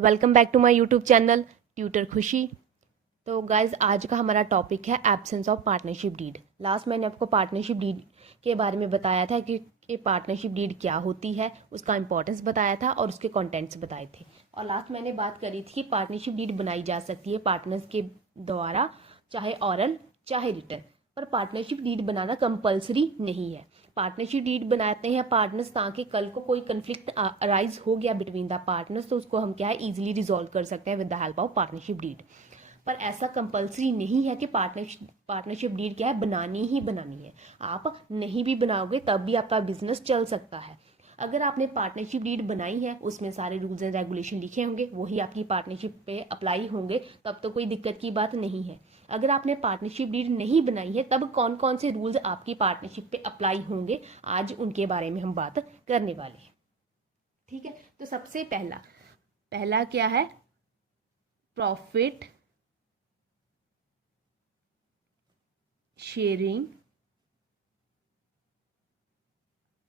Welcome back to my YouTube channel tutor Khushi. तो guys आज का हमारा टॉपिक है absence of partnership deed. Last मैंने आपको पार्टनरशिप डीड के बारे में बताया था कि ये पार्टनरशिप डीड क्या होती है, उसका इंपॉर्टेंस बताया था और उसके कंटेंट्स बताए थे। और लास्ट मैंने बात करी थी कि पार्टनरशिप डीड बनाई जा सकती है पार्टनर्स के द्वारा, चाहे ऑरल चाहे रिटन, पर पार्टनरशिप डीड बनाना कंपलसरी नहीं है। पार्टनरशिप डीड बनाते हैं पार्टनर्स ताकि कल को कोई कंफ्लिक्ट अराइज हो गया बिटवीन द पार्टनर्स तो उसको हम क्या है इजीली रिजॉल्व कर सकते हैं with the help of partnership deed. पर ऐसा कंपलसरी नहीं है कि पार्टनरशिप डीड क्या है बनानी ही बनानी है। आप नहीं भी बनाओगे तब भी आपका बिजनेस चल सकता है। अगर आपने पार्टनरशिप डीड बनाई है उसमें सारे रूल्स एंड रेगुलेशन लिखे होंगे, वही आपकी पार्टनरशिप पे अप्लाई होंगे, तब तो कोई दिक्कत की बात नहीं है। अगर आपने पार्टनरशिप डीड नहीं बनाई है तब कौन कौन से रूल्स आपकी पार्टनरशिप पे अप्लाई होंगे, आज उनके बारे में हम बात करने वाले हैं। ठीक है, तो सबसे पहला पहला क्या है, profit sharing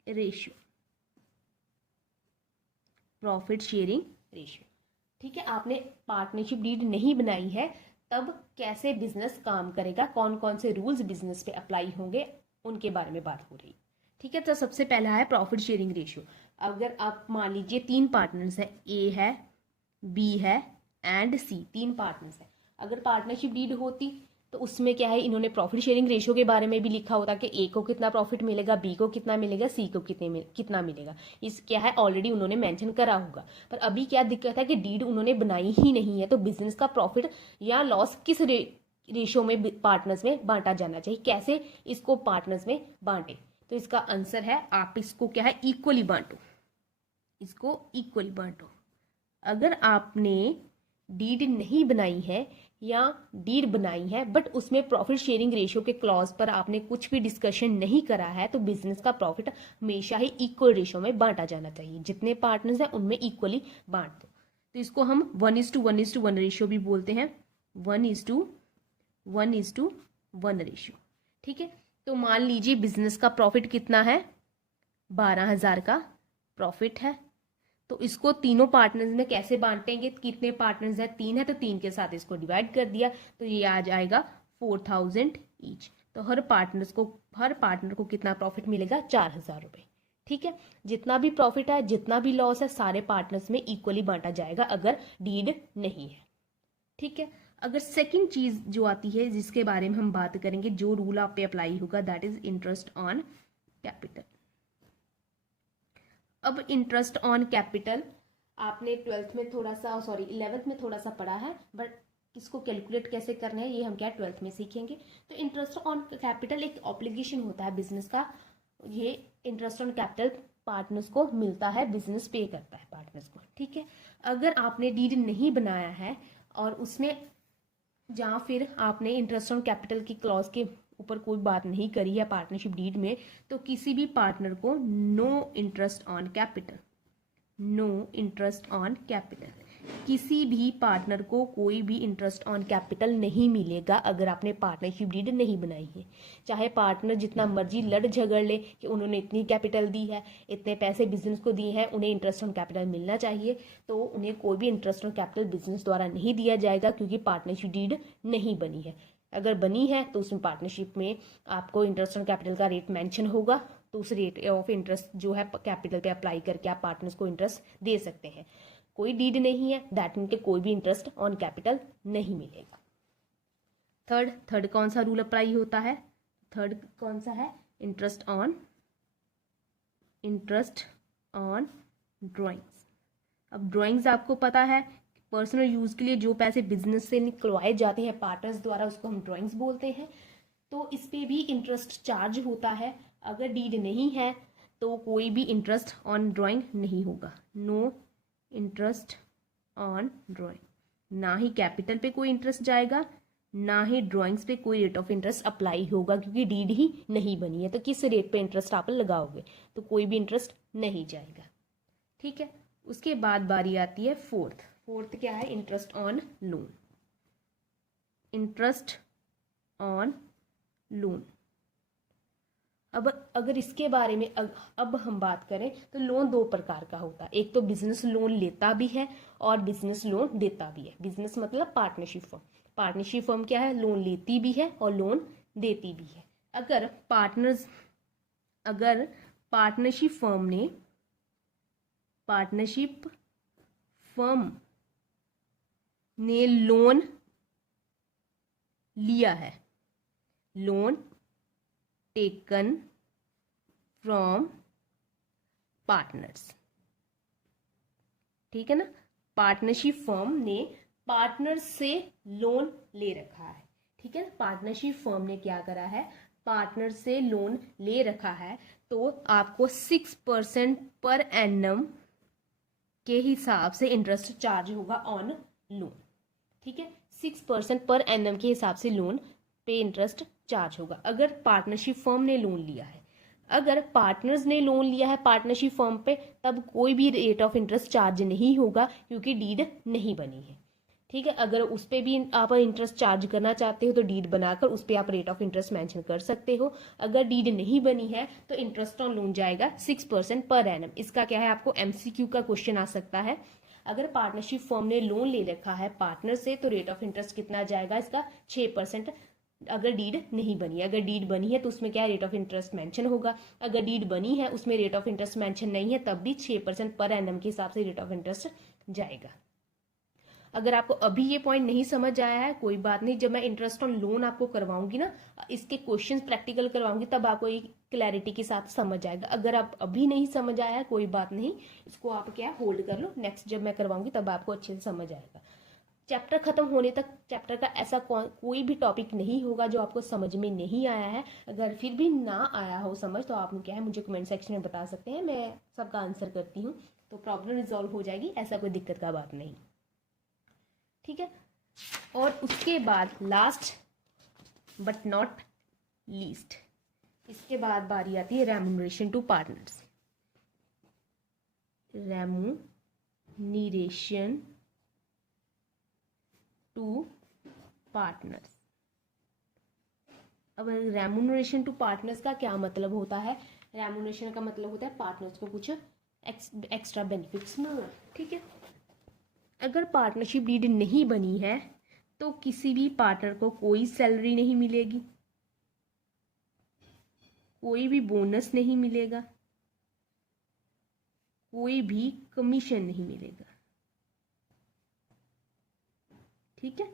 ratio. Profit sharing ratio. ठीक है, आपने पार्टनरशिप डीड नहीं बनाई है तब कैसे बिजनेस काम करेगा, कौन कौन से रूल्स बिजनेस पे अप्लाई होंगे, उनके बारे में बात हो रही। ठीक है, तो सबसे पहला है प्रॉफिट शेयरिंग रेशियो। अगर आप मान लीजिए 3 पार्टनर्स है, ए है, बी है एंड सी, 3 पार्टनर्स है। अगर पार्टनरशिप डीड होती तो उसमें क्या है, इन्होंने प्रॉफिट शेयरिंग रेशियो के बारे में भी लिखा होता कि ए को कितना प्रॉफिट मिलेगा, बी को कितना मिलेगा, सी को कितना मिलेगा। इस क्या है ऑलरेडी उन्होंने मेंशन करा होगा। पर अभी क्या दिक्कत है कि डीड उन्होंने बनाई ही नहीं है, तो बिजनेस का प्रॉफिट या लॉस किस रेशियो में पार्टनर्स में बांटा जाना चाहिए, कैसे इसको पार्टनर्स में बांटे। तो इसका आंसर है आप इसको क्या है इक्वली बांटो, इसको इक्वली बांटो। अगर आपने डीड नहीं बनाई है या डीड बनाई है बट उसमें प्रॉफिट शेयरिंग रेशियो के क्लॉज पर आपने कुछ भी डिस्कशन नहीं करा है, तो बिजनेस का प्रॉफिट हमेशा ही इक्वल रेशियो में बांटा जाना चाहिए। जितने पार्टनर्स हैं उनमें इक्वली बांट दो। तो इसको हम 1:1:1 रेशियो भी बोलते हैं, 1:1:1 रेशियो। ठीक है, तो मान लीजिए बिजनेस का प्रॉफिट कितना है, 12,000 का प्रॉफिट है। तो इसको तीनों पार्टनर्स में कैसे बांटेंगे, कितने पार्टनर्स है, 3 है, तो 3 के साथ इसको डिवाइड कर दिया तो ये आ जाएगा 4,000 ईच। तो हर पार्टनर को कितना प्रॉफिट मिलेगा, 4,000 रुपए। ठीक है, जितना भी प्रॉफिट है जितना भी लॉस है सारे पार्टनर्स में इक्वली बांटा जाएगा अगर डीड नहीं है। ठीक है, अगर सेकंड चीज जो आती है जिसके बारे में हम बात करेंगे, जो रूल आप पे अप्लाई होगा, that is interest on capital. अब इंटरेस्ट ऑन कैपिटल आपने 12th में थोड़ा सा, सॉरी 11th में थोड़ा सा पढ़ा है, बट इसको कैलकुलेट कैसे करना है ये हम क्या 12th में सीखेंगे। तो इंटरेस्ट ऑन कैपिटल एक ऑब्लिगेशन होता है बिजनेस का। ये इंटरेस्ट ऑन कैपिटल पार्टनर्स को मिलता है, बिजनेस पे करता है पार्टनर्स को। ठीक है, अगर आपने डीड नहीं बनाया है और उसने जहाँ फिर आपने इंटरेस्ट ऑन कैपिटल की क्लॉज के ऊपर कोई बात नहीं करी है पार्टनरशिप डीड में, तो किसी भी पार्टनर को no interest on capital, no interest on capital, किसी भी पार्टनर को कोई भी इंटरेस्ट ऑन कैपिटल नहीं मिलेगा अगर आपने पार्टनरशिप डीड नहीं बनाई है। चाहे पार्टनर जितना मर्जी लड़ झगड़ ले कि उन्होंने इतनी कैपिटल दी है, इतने पैसे बिजनेस को दिए हैं, उन्हें इंटरेस्ट ऑन कैपिटल मिलना चाहिए, तो उन्हें कोई भी इंटरेस्ट ऑन कैपिटल बिजनेस द्वारा नहीं दिया जाएगा क्योंकि पार्टनरशिप डीड नहीं बनी है। अगर बनी है तो उसमें पार्टनरशिप में आपको इंटरेस्ट ऑन कैपिटल का रेट मेंशन होगा, तो उस रेट ऑफ इंटरेस्ट जो है कैपिटल पे अप्लाई करके आप पार्टनर्स को इंटरेस्ट दे सकते हैं। कोई डीड नहीं है दैट मीन के कोई भी इंटरेस्ट ऑन कैपिटल नहीं मिलेगा। थर्ड कौन सा रूल अप्लाई होता है, थर्ड कौन सा है, इंटरेस्ट ऑन ड्राइंग्स। अब ड्राइंग्स आपको पता है पर्सनल यूज के लिए जो पैसे बिजनेस से निकलवाए जाते हैं पार्टनर्स द्वारा उसको हम ड्राइंग्स बोलते हैं। तो इस पे भी इंटरेस्ट चार्ज होता है। अगर डीड नहीं है तो कोई भी इंटरेस्ट ऑन ड्राइंग नहीं होगा, नो इंटरेस्ट ऑन ड्राइंग। ना ही कैपिटल पे कोई इंटरेस्ट जाएगा, ना ही ड्राइंग्स पे कोई रेट ऑफ इंटरेस्ट अप्लाई होगा क्योंकि डीड ही नहीं बनी है। तो किस रेट पे इंटरेस्ट आप लगाओगे, तो कोई भी इंटरेस्ट नहीं जाएगा। ठीक है, उसके बाद बारी आती है फोर्थ क्या है, interest on loan. Interest on loan, अब अगर इसके बारे में अब हम बात करें तो लोन दो प्रकार का होता है, एक तो बिजनेस लोन लेता भी है और बिजनेस लोन देता भी है। बिजनेस मतलब पार्टनरशिप फर्म, पार्टनरशिप फर्म क्या है, लोन लेती भी है और लोन देती भी है। अगर पार्टनरशिप फर्म ने लोन लिया है, लोन टेकन फ्रॉम पार्टनर्स, ठीक है ना। पार्टनरशिप फर्म ने पार्टनर्स से लोन ले रखा है, ठीक है ना। पार्टनरशिप फर्म ने क्या करा है, पार्टनर से लोन ले रखा है, तो आपको 6% पर एनम के हिसाब से इंटरेस्ट चार्ज होगा ऑन लोन, ठीक है। 6% पर एनम के हिसाब से लोन पे इंटरेस्ट चार्ज होगा अगर पार्टनरशिप फर्म ने लोन लिया है। अगर पार्टनर्स ने लोन लिया है पार्टनरशिप फर्म पे, तब कोई भी रेट ऑफ इंटरेस्ट चार्ज नहीं होगा क्योंकि डीड नहीं बनी है, ठीक है। अगर उस पर भी आप इंटरेस्ट चार्ज करना चाहते हो तो डीड बनाकर उस पर आप रेट ऑफ इंटरेस्ट मेंशन कर सकते हो। अगर डीड नहीं बनी है तो इंटरेस्ट ऑन लोन जाएगा 6% पर एनम। इसका क्या है, आपको एमसीक्यू का क्वेश्चन आ सकता है। अगर पार्टनरशिप फर्म ने लोन ले रखा है पार्टनर से तो रेट ऑफ इंटरेस्ट कितना जाएगा इसका, 6%। अगर डीड नहीं बनी है, अगर डीड बनी है तो उसमें क्या रेट ऑफ इंटरेस्ट मेंशन होगा। अगर डीड बनी है उसमें रेट ऑफ इंटरेस्ट मेंशन नहीं है तब भी 6% पर एनम के हिसाब से रेट ऑफ इंटरेस्ट जाएगा। अगर आपको अभी ये पॉइंट नहीं समझ आया है कोई बात नहीं, जब मैं इंटरेस्ट ऑन लोन आपको करवाऊंगी ना, इसके क्वेश्चंस प्रैक्टिकल करवाऊंगी, तब आपको एक क्लैरिटी के साथ समझ आएगा। अगर आप अभी नहीं समझ आया है कोई बात नहीं, इसको आप क्या होल्ड कर लो, नेक्स्ट जब मैं करवाऊंगी तब आपको अच्छे से समझ आएगा। चैप्टर खत्म होने तक चैप्टर का ऐसा कोई भी टॉपिक नहीं होगा जो आपको समझ में नहीं आया है। अगर फिर भी ना आया हो समझ तो आप क्या है मुझे कमेंट सेक्शन में बता सकते हैं, मैं सबका आंसर करती हूँ, तो प्रॉब्लम रिजॉल्व हो जाएगी, ऐसा कोई दिक्कत का बात नहीं, ठीक है। और उसके बाद लास्ट बट नॉट लीस्ट, इसके बाद बारी आती है remuneration to partners. Remuneration to partners. अब रेम्यूनरेशन टू पार्टनर्स का क्या मतलब होता है, रेम्यूनरेशन का मतलब होता है पार्टनर्स को कुछ एक्स्ट्रा बेनिफिट्स मिलना, ठीक है। अगर पार्टनरशिप डीड नहीं बनी है तो किसी भी पार्टनर को कोई सैलरी नहीं मिलेगी, कोई भी बोनस नहीं मिलेगा, कोई भी कमीशन नहीं मिलेगा, ठीक है।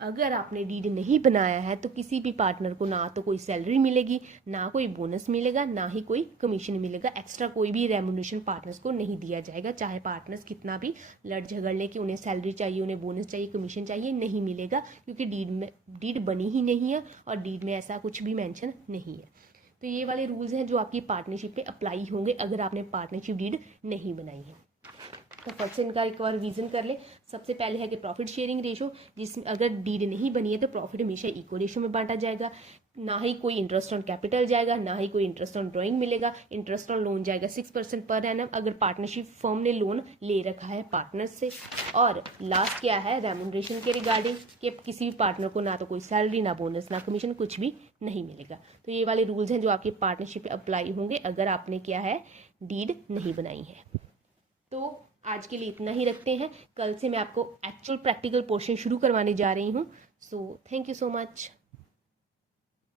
अगर आपने डीड नहीं बनाया है तो किसी भी पार्टनर को ना तो कोई सैलरी मिलेगी, ना कोई बोनस मिलेगा, ना ही कोई कमीशन मिलेगा। एक्स्ट्रा कोई भी रेम्यूनरेशन पार्टनर्स को नहीं दिया जाएगा, चाहे पार्टनर्स कितना भी लड़ झगड़ ले कि उन्हें सैलरी चाहिए, उन्हें बोनस चाहिए, कमीशन चाहिए, नहीं मिलेगा क्योंकि डीड बनी ही नहीं है और डीड में ऐसा कुछ भी मेंशन नहीं है। तो ये वाले रूल्स हैं जो आपकी पार्टनरशिप पे अप्लाई होंगे अगर आपने पार्टनरशिप डीड नहीं बनाई है। तो फट से इनका एक बार रिवीजन कर ले। सबसे पहले है कि प्रॉफिट शेयरिंग रेशो, जिसमें अगर डीड नहीं बनी है तो प्रॉफिट हमेशा इक्वल रेशो में बांटा जाएगा, ना ही कोई इंटरेस्ट ऑन कैपिटल जाएगा, ना ही कोई इंटरेस्ट ऑन ड्राइंग मिलेगा। इंटरेस्ट ऑन लोन जाएगा 6% पर एनम अगर पार्टनरशिप फर्म ने लोन ले रखा है पार्टनर से। और लास्ट क्या है रेम्यूनरेशन के रिगार्डिंग कि किसी भी पार्टनर को ना तो कोई सैलरी, ना बोनस, ना कमीशन, कुछ भी नहीं मिलेगा। तो ये वाले रूल्स हैं जो आपकी पार्टनरशिप पे अप्लाई होंगे अगर आपने क्या है डीड नहीं बनाई है। तो आज के लिए इतना ही रखते हैं, कल से मैं आपको एक्चुअल प्रैक्टिकल पोर्शन शुरू करवाने जा रही हूँ। So thank you so much.